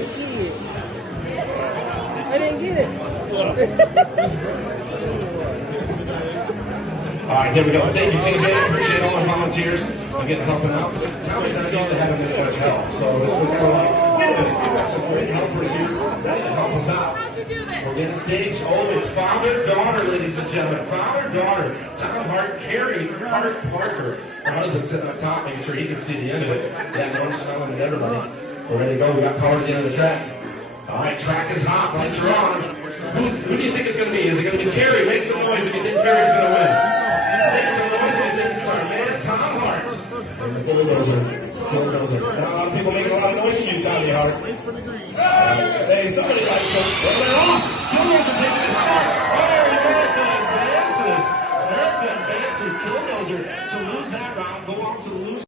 Idiot. I didn't get it. All right, here we go. Thank you, TJ. Appreciate all the volunteers. I'm getting helping out. Tommy's not used to having this much help, so it's a little like, wait a minute, we've got some great helpers here that can help us out. How'd you do this? We're getting staged. Oh, it's father-daughter, ladies and gentlemen. Father-daughter. Tom Hart, Carrie Hart Parker. My husband sitting up top, making sure he can see the end of it. That one smelling at everybody. We're ready to go. We got power to the end of the track. All right, track is hot. Lights are on. Who do you think it's going to be? Is it going to be Carrie? Make some noise if you think Carrie's going to win. Make some noise if you think it's our man, Tom Hart. And the Bulldozer. Bulldozer. Now, a lot of people making a lot of noise for you, Tommy Hart. Hey, somebody likes them. They're off. Bulldozer takes this start.